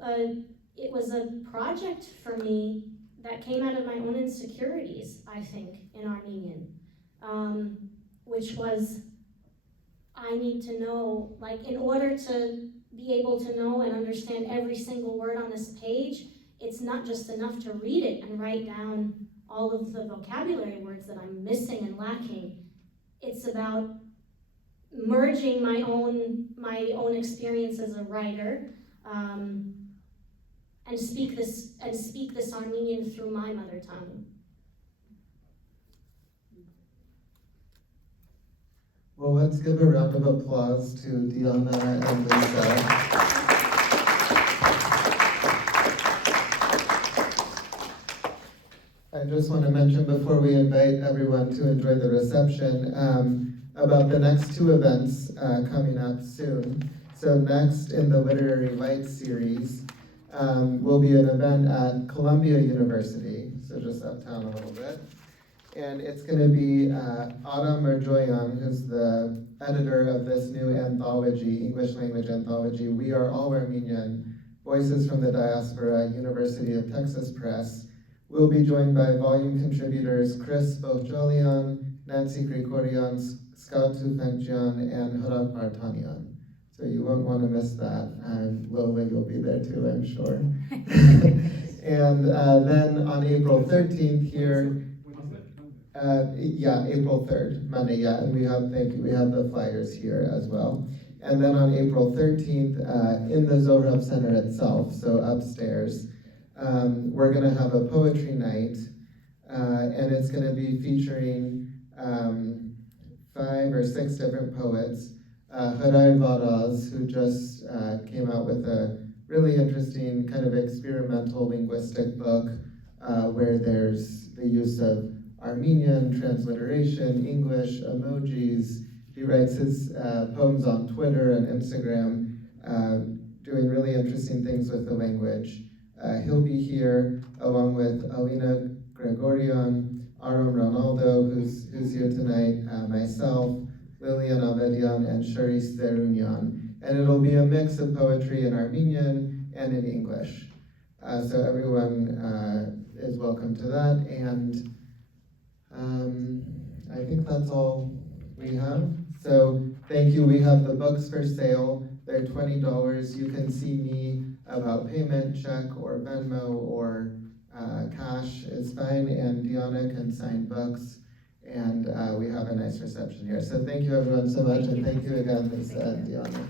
it was a project for me that came out of my own insecurities, I think, in Armenian, which was, I need to know, like, in order to be able to know and understand every single word on this page, it's not just enough to read it and write down all of the vocabulary words that I'm missing and lacking. It's about merging my own experience as a writer, and speak this Armenian through my mother tongue. Well, let's give a round of applause to Deanna and Lisa. I just want to mention before we invite everyone to enjoy the reception about the next two events coming up soon. So next in the Literary Light series will be an event at Columbia University, so just uptown a little bit. And it's going to be Adam Marjoyan, who's the editor of this new anthology, English language anthology, We Are All Armenian, Voices from the Diaspora, University of Texas Press. We'll be joined by volume contributors Chris Bohjalian, Nancy Krikorian, Scott Tufekjian, and Harad Martanian. So you won't want to miss that. And Lola, you'll be there too, I'm sure. And then on April 13th here, April 3rd, Monday, and we have the flyers here as well. And then on April 13th, in the Zohrab Center itself, so upstairs, we're going to have a poetry night, and it's going to be featuring 5 or 6 different poets. Haray Varaz, who just came out with a really interesting kind of experimental linguistic book where there's the use of Armenian, transliteration, English, emojis. He writes his poems on Twitter and Instagram, doing really interesting things with the language. He'll be here along with Alina Gregorian, Aram Ronaldo, who's here tonight, myself, Lilian Avagyan, and Sharice Zerunyan. And it'll be a mix of poetry in Armenian and in English. So everyone is welcome to that. And I think that's all we have. So thank you. We have the books for sale. They're $20. You can see me about payment, check or Venmo or cash is fine. And Deanna can sign books. And we have a nice reception here. So thank you everyone so much. And thank you again, Lisa and Deanna.